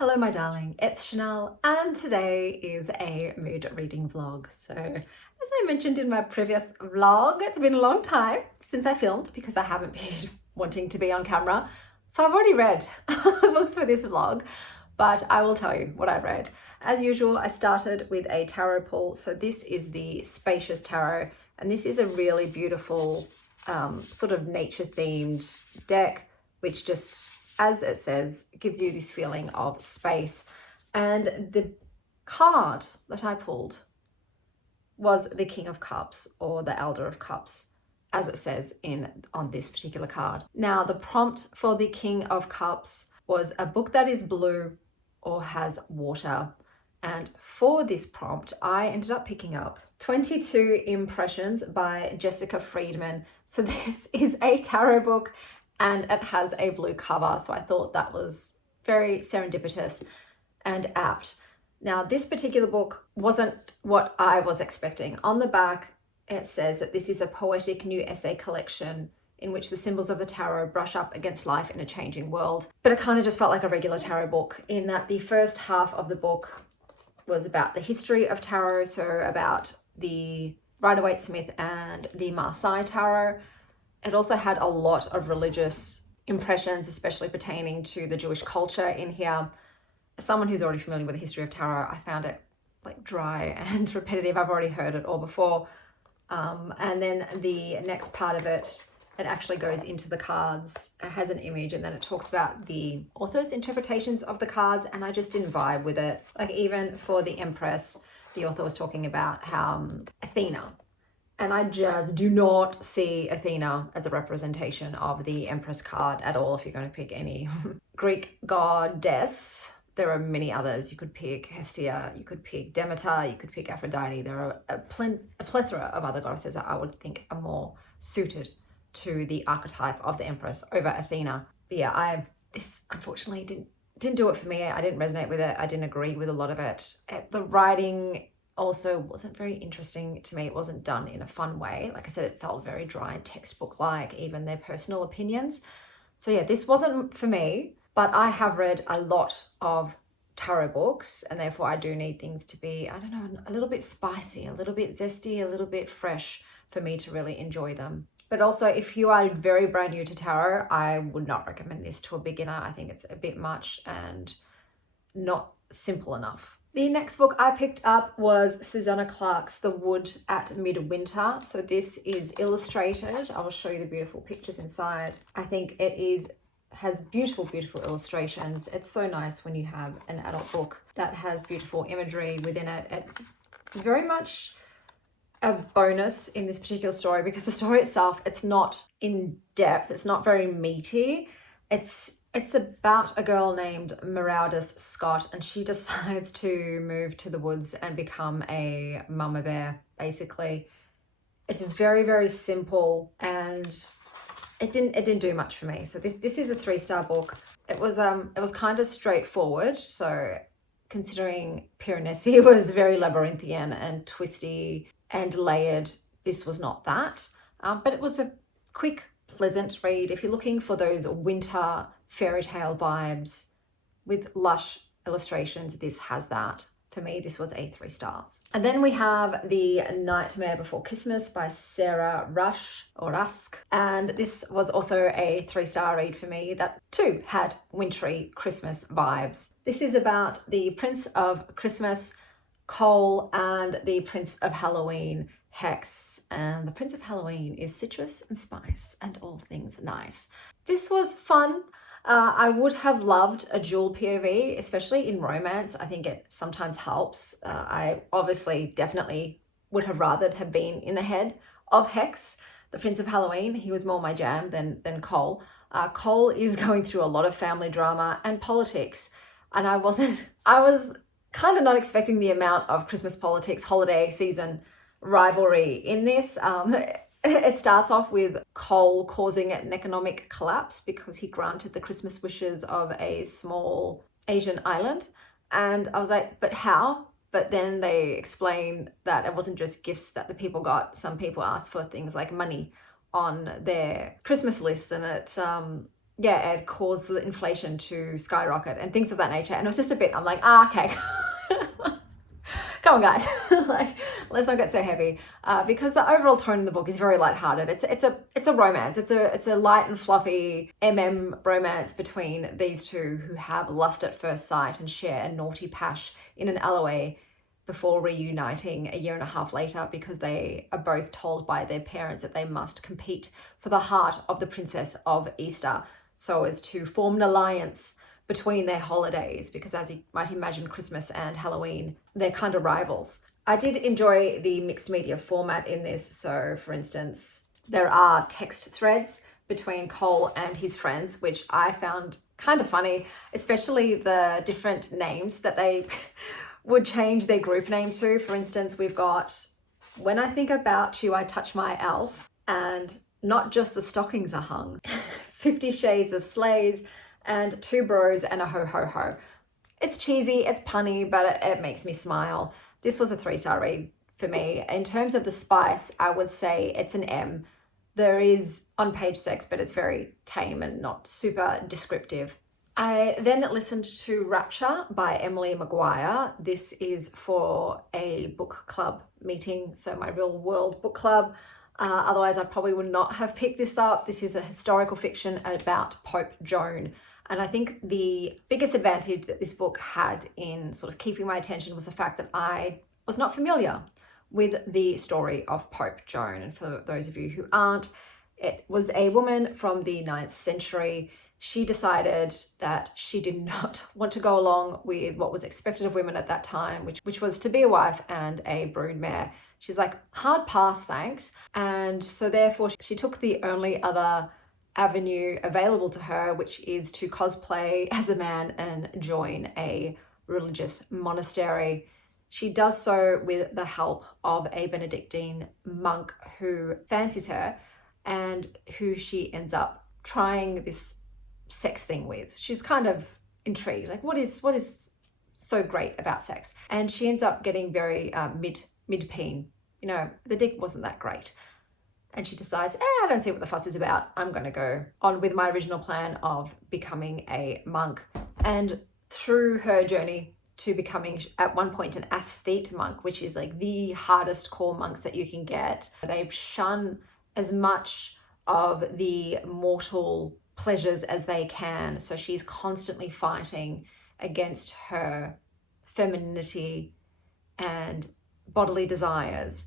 Hello my darling, it's Chanel and today is a mood reading vlog. So as I mentioned in my previous vlog, it's been a long time since I filmed because I haven't been wanting to be on camera. So I've already read books for this vlog, but I will tell you what I've read. As usual, I started with a tarot pull. So this is the Spacious Tarot and this is a really beautiful sort of nature themed deck, which just, as it says, gives you this feeling of space. And the card that I pulled was the King of Cups, or the Elder of Cups, as it says on this particular card. Now, the prompt for the King of Cups was a book that is blue or has water. And for this prompt, I ended up picking up 22 Impressions by Jessica Friedman. So this is a tarot book and it has a blue cover. So I thought that was very serendipitous and apt. Now, this particular book wasn't what I was expecting. On the back, it says that this is a poetic new essay collection in which the symbols of the tarot brush up against life in a changing world. But it kind of just felt like a regular tarot book in that the first half of the book was about the history of tarot, so about the Rider-Waite-Smith and the Marseille tarot. It also had a lot of religious impressions, especially pertaining to the Jewish culture in here. As someone who's already familiar with the history of tarot, I found it like dry and repetitive. I've already heard it all before. And then the next part of it, it actually goes into the cards. It has an image and then it talks about the author's interpretations of the cards, and I just didn't vibe with it. Like even for the Empress, the author was talking about how Athena, and I just do not see Athena as a representation of the Empress card at all if you're going to pick any Greek goddess. There are many others. You could pick Hestia, you could pick Demeter, you could pick Aphrodite. There are a plethora of other goddesses that I would think are more suited to the archetype of the Empress over Athena. But yeah, this unfortunately didn't do it for me. I didn't resonate with it. I didn't agree with a lot of it. The writing also wasn't very interesting to me. It wasn't done in a fun way. Like I said, it felt very dry and textbook-like, even their personal opinions. So yeah, this wasn't for me, but I have read a lot of tarot books and therefore I do need things to be, I don't know, a little bit spicy, a little bit zesty, a little bit fresh for me to really enjoy them. But also, if you are very brand new to tarot, I would not recommend this to a beginner. I think it's a bit much and not simple enough. The next book I picked up was Susanna Clarke's The Wood at Midwinter. So this is illustrated. I will show you the beautiful pictures inside. I think it has beautiful, beautiful illustrations. It's so nice when you have an adult book that has beautiful imagery within it. It's very much a bonus in this particular story because the story itself, it's not in depth, it's not very meaty. It's about a girl named Maraudus Scott, and she decides to move to the woods and become a mama bear, basically. It's very, very simple and it didn't do much for me. So this is a 3-star book. It was kind of straightforward. So considering Piranesi was very labyrinthian and twisty and layered, this was not that. But it was a quick, pleasant read. If you're looking for those winter fairy tale vibes with lush illustrations, this has that. For me, this was a 3 stars. And then we have The Nightmare Before Christmas by Sarah Rusk. And this was also a 3-star read for me that too had wintry Christmas vibes. This is about the Prince of Christmas, Cole, and the Prince of Halloween, Hex. And the Prince of Halloween is citrus and spice and all things nice. This was fun. I would have loved a dual POV, especially in romance. I think it sometimes helps. I obviously definitely would have rather have been in the head of Hex, the Prince of Halloween. He was more my jam than Cole. Cole is going through a lot of family drama and politics, and I was kind of not expecting the amount of Christmas politics, holiday season rivalry in this. It starts off with Cole causing an economic collapse because he granted the Christmas wishes of a small Asian island. And I was like, but how? But then they explain that it wasn't just gifts that the people got. Some people asked for things like money on their Christmas lists, and it yeah, it caused the inflation to skyrocket and things of that nature. And it was just a bit, I'm like, okay, come on guys, like, let's not get so heavy, because the overall tone in the book is very lighthearted. It's a romance. It's a light and fluffy romance between these two who have lust at first sight and share a naughty pash in an alleyway before reuniting a year and a half later, because they are both told by their parents that they must compete for the heart of the Princess of Easter, so as to form an alliance between their holidays, because as you might imagine, Christmas and Halloween, they're kind of rivals. I did enjoy the mixed media format in this. So for instance, there are text threads between Cole and his friends, which I found kind of funny, especially the different names that they would change their group name to. For instance, we've got, when I think about you, I touch my elf, and not just the stockings are hung, 50 Shades of Sleighs, and two bros and a ho ho ho. It's cheesy, it's punny, but it makes me smile. This was a 3-star read for me. In terms of the spice, I would say it's an M. There is on-page sex, but it's very tame and not super descriptive. I then listened to Rapture by Emily Maguire. This is for a book club meeting, so my real world book club. Otherwise, I probably would not have picked this up. This is a historical fiction about Pope Joan. And I think the biggest advantage that this book had in sort of keeping my attention was the fact that I was not familiar with the story of Pope Joan. And for those of you who aren't, it was a woman from the 9th century. She decided that she did not want to go along with what was expected of women at that time, which was to be a wife and a broodmare. She's like, hard pass, thanks. And so therefore she took the only other avenue available to her, which is to cosplay as a man and join a religious monastery. She does so with the help of a Benedictine monk who fancies her and who she ends up trying this sex thing with. She's kind of intrigued, like what is so great about sex? And she ends up getting very mid-peen. You know, the dick wasn't that great. And she decides, I don't see what the fuss is about. I'm going to go on with my original plan of becoming a monk. And through her journey to becoming, at one point, an aesthete monk, which is like the hardest core monks that you can get, they shun as much of the mortal pleasures as they can. So she's constantly fighting against her femininity and bodily desires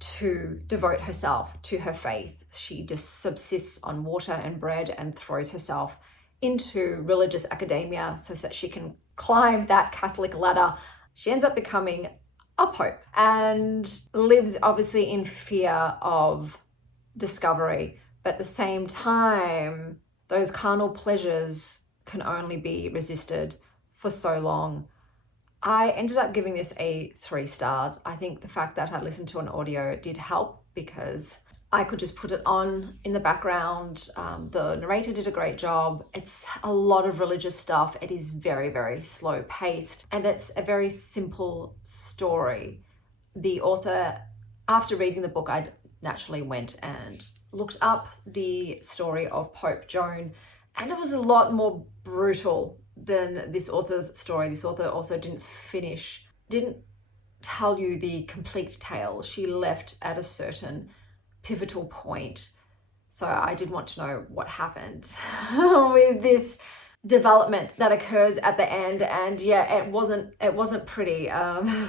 to devote herself to her faith. She just subsists on water and bread and throws herself into religious academia so that she can climb that Catholic ladder. She ends up becoming a pope and lives obviously in fear of discovery, but at the same time, those carnal pleasures can only be resisted for so long. I ended up giving this a 3 stars. I think the fact that I listened to an audio did help because I could just put it on in the background. The narrator did a great job. It's a lot of religious stuff. It is very, very slow paced, and it's a very simple story. The author, after reading the book, I naturally went and looked up the story of Pope Joan, and it was a lot more brutal than this author's story. This author also didn't tell you the complete tale. She left at a certain pivotal point. So I did want to know what happened with this development that occurs at the end. And yeah, it wasn't pretty.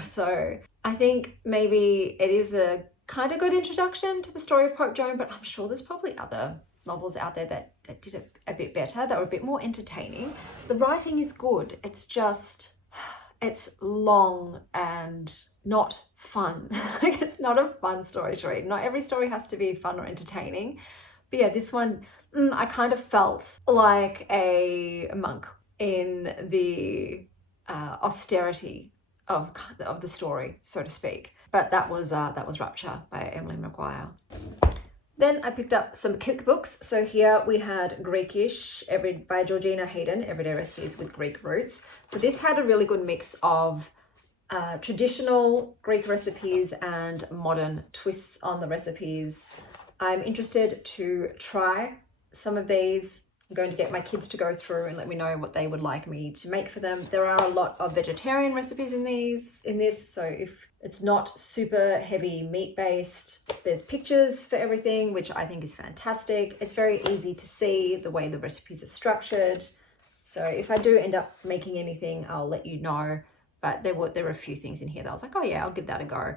So I think maybe it is a kind of good introduction to the story of Pope Joan, but I'm sure there's probably other novels out there that did it a bit better, that were a bit more entertaining. The writing is good. It's just, it's long and not fun. Like, it's not a fun story to read. Not every story has to be fun or entertaining. But yeah, this one, I kind of felt like a monk in the austerity of the story, so to speak. But that was Rapture by Emily Maguire. Then I picked up some cookbooks. So here we had Greekish by Georgina Hayden, Everyday Recipes with Greek Roots. So this had a really good mix of traditional Greek recipes and modern twists on the recipes. I'm interested to try some of these. I'm going to get my kids to go through and let me know what they would like me to make for them. There are a lot of vegetarian recipes in this, so if it's not super heavy meat based, there's pictures for everything, which I think is fantastic. It's very easy to see the way the recipes are structured. So if I do end up making anything, I'll let you know. But there were a few things in here that I was like, oh yeah, I'll give that a go.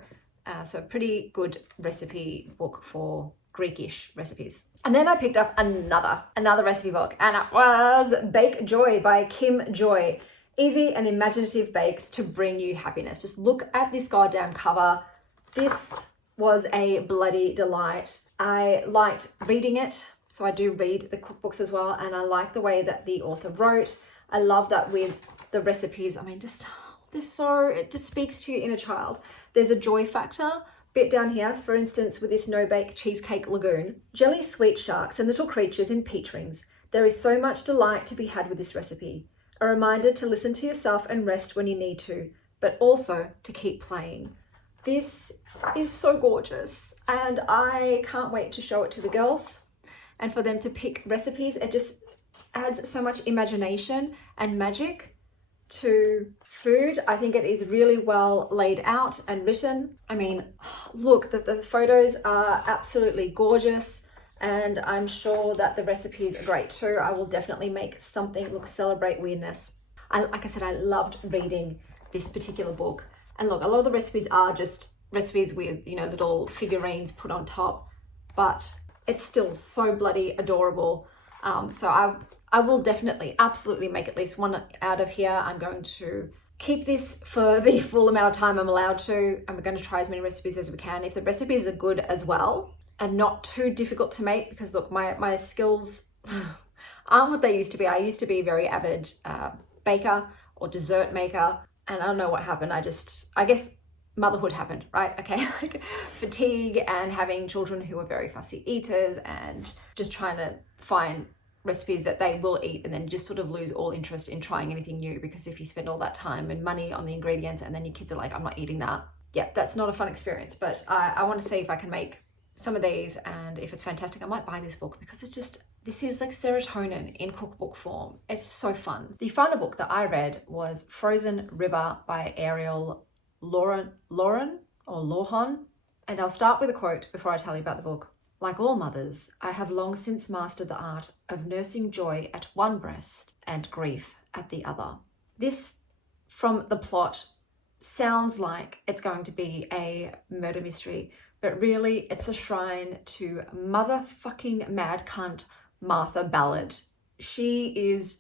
So a pretty good recipe book for Greekish recipes. And then I picked up another recipe book, and it was Bake Joy by Kim Joy. Easy and imaginative bakes to bring you happiness. Just look at this goddamn cover. This was a bloody delight. I liked reading it. So I do read the cookbooks as well, and I like the way that the author wrote. I love that with the recipes. I mean, it just speaks to your inner child. There's a joy factor bit down here, for instance, with this no-bake cheesecake lagoon. Jelly sweet sharks and little creatures in peach rings. There is so much delight to be had with this recipe. A reminder to listen to yourself and rest when you need to, but also to keep playing. This is so gorgeous, and I can't wait to show it to the girls and for them to pick recipes. It just adds so much imagination and magic to food. I think it is really well laid out and written. I mean, look, the photos are absolutely gorgeous, and I'm sure that the recipes are great too. I will definitely make something. Look, celebrate weirdness. Like I said, I loved reading this particular book. And look, a lot of the recipes are just recipes with, little figurines put on top, but it's still so bloody adorable. So I will definitely, absolutely make at least one out of here. I'm going to keep this for the full amount of time I'm allowed to, and we're going to try as many recipes as we can. If the recipes are good as well and not too difficult to make, because look, my skills aren't what they used to be. I used to be a very avid baker or dessert maker, and I don't know what happened. I guess motherhood happened, right? Okay, like fatigue and having children who are very fussy eaters and just trying to find recipes that they will eat, and then just sort of lose all interest in trying anything new, because if you spend all that time and money on the ingredients and then your kids are like, I'm not eating that, yeah, that's not a fun experience. But I want to see if I can make some of these, and if it's fantastic, I might buy this book, because this is like serotonin in cookbook form. It's so fun. The final book that I read was Frozen River by Ariel Lauren, and I'll start with a quote before I tell you about the book. Like all mothers, I have long since mastered the art of nursing joy at one breast and grief at the other. This, from the plot, sounds like it's going to be a murder mystery, but really it's a shrine to motherfucking mad cunt Martha Ballard. She is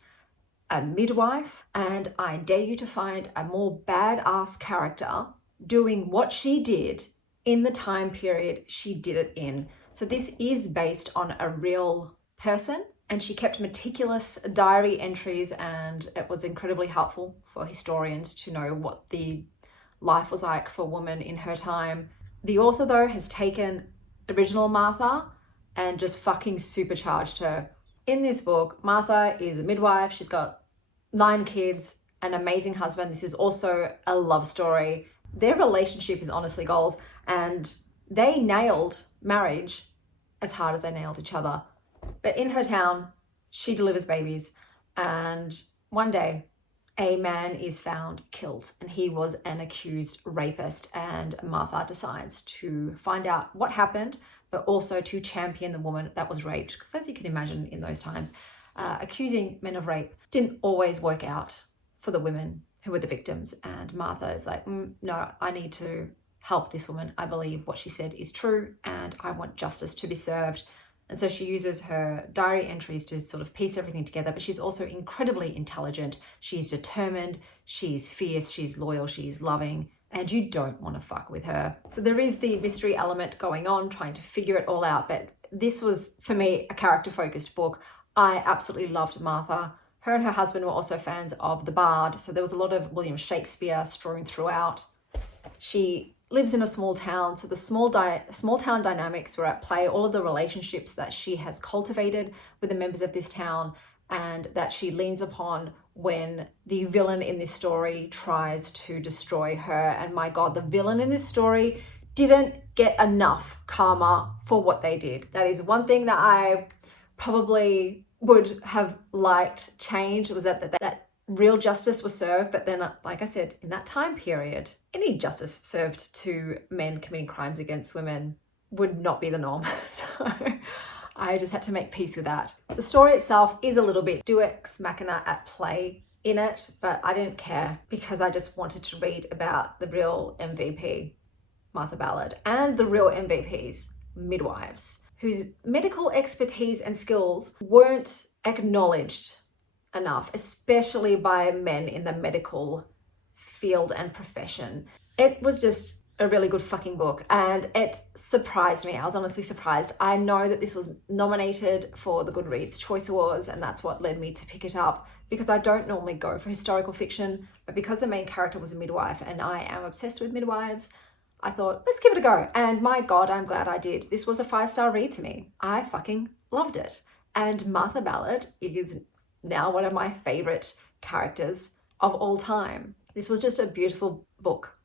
a midwife, and I dare you to find a more badass character doing what she did in the time period she did it in. So this is based on a real person, and she kept meticulous diary entries, and it was incredibly helpful for historians to know what the life was like for a woman in her time. The author, though, has taken original Martha and just fucking supercharged her. In this book, Martha is a midwife. She's got 9 kids, an amazing husband. This is also a love story. Their relationship is honestly goals, and they nailed marriage as hard as they nailed each other. But in her town, she delivers babies, and one day a man is found killed, and he was an accused rapist, and Martha decides to find out what happened, but also to champion the woman that was raped, because as you can imagine in those times, accusing men of rape didn't always work out for the women who were the victims. And Martha is like, no, I need to help this woman. I believe what she said is true, and I want justice to be served. And so she uses her diary entries to sort of piece everything together, but she's also incredibly intelligent. She's determined, she's fierce, she's loyal, she's loving, and you don't want to fuck with her. So there is the mystery element going on, trying to figure it all out. But this was, for me, a character-focused book. I absolutely loved Martha. Her and her husband were also fans of The Bard, so there was a lot of William Shakespeare strewn throughout. She lives in a small town, so the small town dynamics were at play, all of the relationships that she has cultivated with the members of this town, and that she leans upon when the villain in this story tries to destroy her. And my God, the villain in this story didn't get enough karma for what they did. That is one thing that I probably would have liked change was that real justice was served, but then, like I said, in that time period, any justice served to men committing crimes against women would not be the norm. So I just had to make peace with that. The story itself is a little bit deus machina at play in it, but I didn't care because I just wanted to read about the real MVP, Martha Ballard, and the real MVPs, midwives, whose medical expertise and skills weren't acknowledged enough, especially by men in the medical field and profession. It was just a really good fucking book, and it surprised me. I was honestly surprised. I know that this was nominated for the Goodreads Choice Awards, and that's what led me to pick it up, because I don't normally go for historical fiction, but because the main character was a midwife and I am obsessed with midwives, I thought, let's give it a go. And my God, I'm glad I did. This was a 5-star read to me. I fucking loved it. And Martha Ballard is now one of my favorite characters of all time. This was just a beautiful book,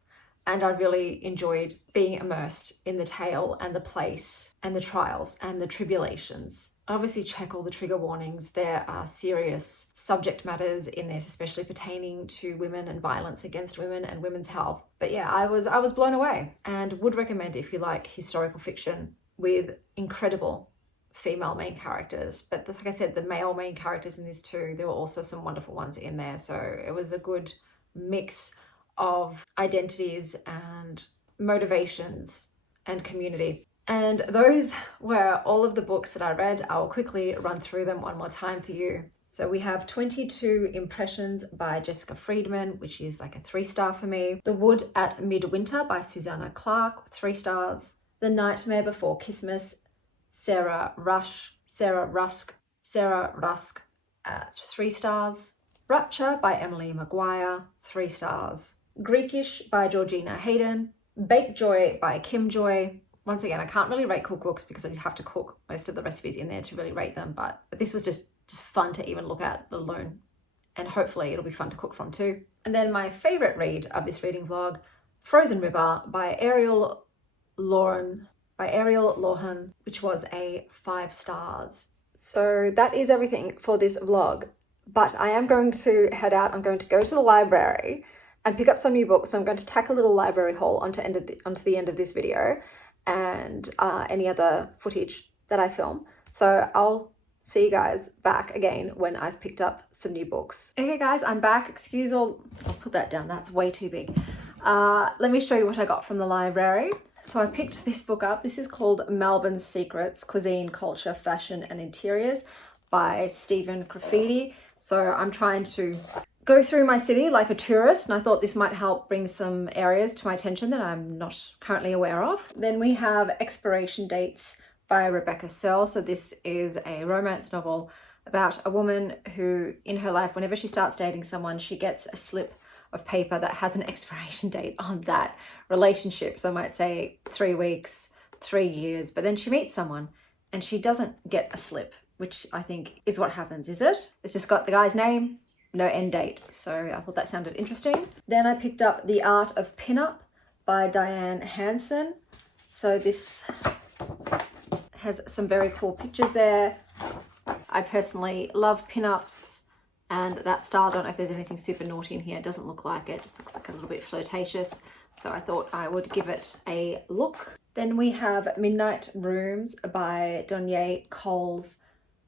and I really enjoyed being immersed in the tale and the place and the trials and the tribulations. Obviously check all the trigger warnings. There are serious subject matters in this, especially pertaining to women and violence against women and women's health. But yeah, I was blown away, and would recommend if you like historical fiction with incredible female main characters. But like I said, the male main characters in this too, there were also some wonderful ones in there. So it was a good mix of identities and motivations and community. And those were all of the books that I read. I'll quickly run through them one more time for you. So we have 22 Impressions by Jessica Friedman, which is like a 3-star for me. The Wood at Midwinter by Susanna Clarke, 3 stars. The Nightmare Before Kissmass, Sarah Rusk at 3 stars. Rapture by Emily Maguire, 3 stars. Greekish by Georgina Hayden. Bake Joy by Kim Joy. Once again, I can't really rate cookbooks because I have to cook most of the recipes in there to really rate them, but this was just fun to even look at alone, and hopefully it'll be fun to cook from too. And then my favorite read of this reading vlog, Frozen River by Ariel Lohan, which was a 5 stars. So that is everything for this vlog, but I am going to head out. I'm going to go to the library and pick up some new books. So I'm going to tack a little library haul onto the end of this video, and any other footage that I film. So I'll see you guys back again when I've picked up some new books. Okay guys, I'm back. I'll put that down, that's way too big. Let me show you what I got from the library. So I picked this book up. This is called Melbourne's Secrets, Cuisine, Culture, Fashion and Interiors by Stephen Graffiti. So I'm trying to go through my city like a tourist, and I thought this might help bring some areas to my attention that I'm not currently aware of. Then we have Expiration Dates by Rebecca Searle. So this is a romance novel about a woman who in her life, whenever she starts dating someone, she gets a slip of paper that has an expiration date on that relationship. So I might say 3 weeks, 3 years, but then she meets someone and she doesn't get a slip, which I think is what happens, is it? It's just got the guy's name, no end date. So I thought that sounded interesting. Then I picked up The Art of Pinup by Diane Hansen. So this has some very cool pictures there. I personally love pinups and that style. I don't know if there's anything super naughty in here. It doesn't look like it. It just looks like a little bit flirtatious. So I thought I would give it a look. Then we have Midnight Rooms by Donier Coles.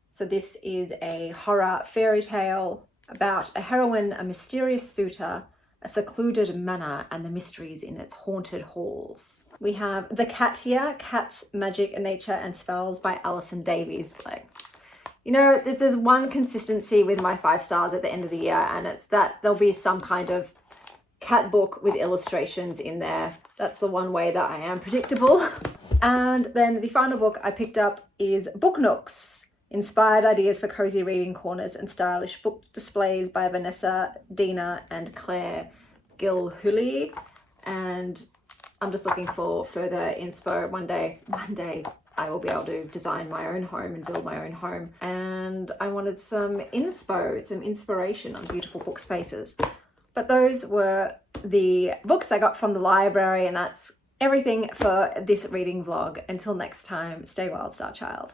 So this is a horror fairy tale about a heroine, a mysterious suitor, a secluded manor, and the mysteries in its haunted halls. We have The Cat Here, Cats, Magic, Nature and Spells by Alison Davies. Like, you know, there's one consistency with my 5 stars at the end of the year, and it's that there'll be some kind of cat book with illustrations in there. That's the one way that I am predictable. And then the final book I picked up is Book Nooks, Inspired Ideas for Cozy Reading Corners and Stylish Book Displays by Vanessa, Dina and Claire Gilhooly. And I'm just looking for further inspo. One day I will be able to design my own home and build my own home. And I wanted some inspiration on beautiful book spaces. But those were the books I got from the library, and that's everything for this reading vlog. Until next time, stay wild, Star Child.